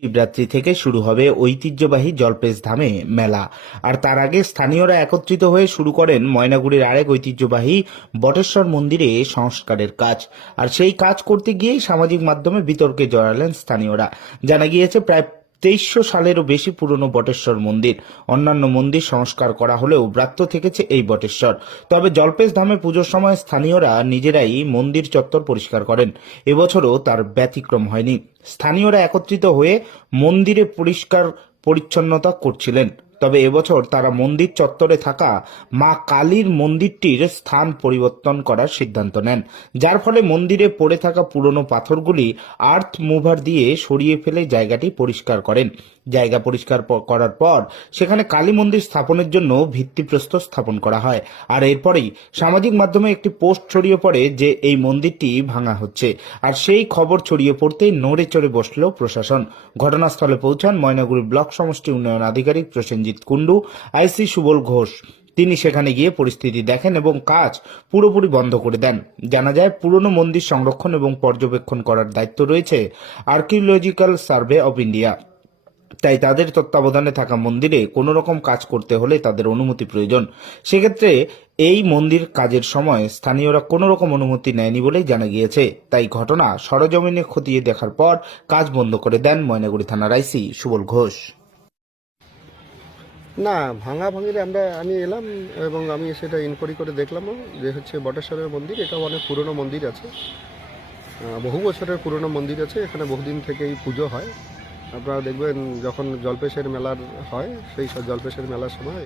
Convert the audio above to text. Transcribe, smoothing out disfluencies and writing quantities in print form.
শিবরাত্রি থেকে শুরু হবে ঐতিহ্যবাহী জল্পেশ ধামে মেলা। আর তার আগে স্থানীয়রা একত্রিত হয়ে শুরু করেন ময়নাগুড়ির আরেক ঐতিহ্যবাহী বটেশ্বর মন্দিরে সংস্কারের কাজ। আর সেই কাজ করতে গিয়েই সামাজিক মাধ্যমে বিতর্কে জড়ালেন স্থানীয়রা। জানা গিয়েছে প্রায় 2300 সালেরও বেশি পুরনো বটেশ্বর মন্দির। অন্যান্য মন্দির সংস্কার করা হলেও ব্রাত্য থেকেছে এই বটেশ্বর। তবে জল্পেশ ধামে পুজোর সময় স্থানীয়রা নিজেরাই মন্দির চত্বর পরিষ্কার করেন। এবছরও তার ব্যতিক্রম হয়নি। স্থানীয়রা একত্রিত হয়ে মন্দিরে পরিষ্কার পরিচ্ছন্নতা করছিলেন। তবে এবছর তারা মন্দির চত্বরে থাকা মা কালীর মন্দিরটির স্থান পরিবর্তন করার সিদ্ধান্ত নেন, যার ফলে মন্দিরে পড়ে থাকা পুরনো পাথরগুলি আর্থ মুভার দিয়ে সরিয়ে ফেলে জায়গাটি পরিষ্কার করেন। জায়গা পরিষ্কার করার পর সেখানে কালী মন্দির স্থাপনের জন্য ভিত্তিপ্রস্তর স্থাপন করা হয়। আর এরপরেই সামাজিক মাধ্যমে একটি পোস্ট ছড়িয়ে পড়ে যে এই মন্দিরটি ভাঙা হচ্ছে। আর সেই খবর ছড়িয়ে পড়তেই নড়ে চড়ে বসল প্রশাসন। ঘটনাস্থলে পৌঁছান ময়নাগুড়ি ব্লক সমষ্টি উন্নয়ন আধিকারিক প্রসেনজিৎ কুন্ডু, আইসি সুবল ঘোষ। তিনি সেখানে গিয়ে পরিস্থিতি দেখেন এবং কাজ পুরোপুরি বন্ধ করে দেন। জানা যায় পুরনো মন্দির সংরক্ষণ এবং পর্যবেক্ষণ করার দায়িত্ব রয়েছে আর্কিওলজিক্যাল সার্ভে অব ইন্ডিয়া। তাই তাদের তত্ত্বাবধানে থাকা মন্দিরে কোনো রকম কাজ করতে হলে তাদের অনুমতি প্রয়োজন। সেক্ষেত্রে এই মন্দির কাজের সময় স্থানীয়রা কোনো রকম অনুমতি নেয়নি বলেই জানা গিয়েছে। তাই ঘটনা সরজমিনে খতিয়ে দেখার পর কাজ বন্ধ করে দেন ময়নাগুড়ি থানার আইসি সুবল ঘোষ। না, ভাঙাভাঙির আমি এলাম এবং আমি সেটা ইনকোয়ারি করে দেখলামও যে হচ্ছে বটেশ্বরের মন্দির। এটা অনেক পুরনো মন্দির আছে, বহু বছরের পুরনো মন্দির আছে। এখানে বহুদিন থেকেই পুজো হয়। আপনারা দেখবেন যখন জল্পেশের মেলার হয়, সেই জল্পেশের মেলার সময়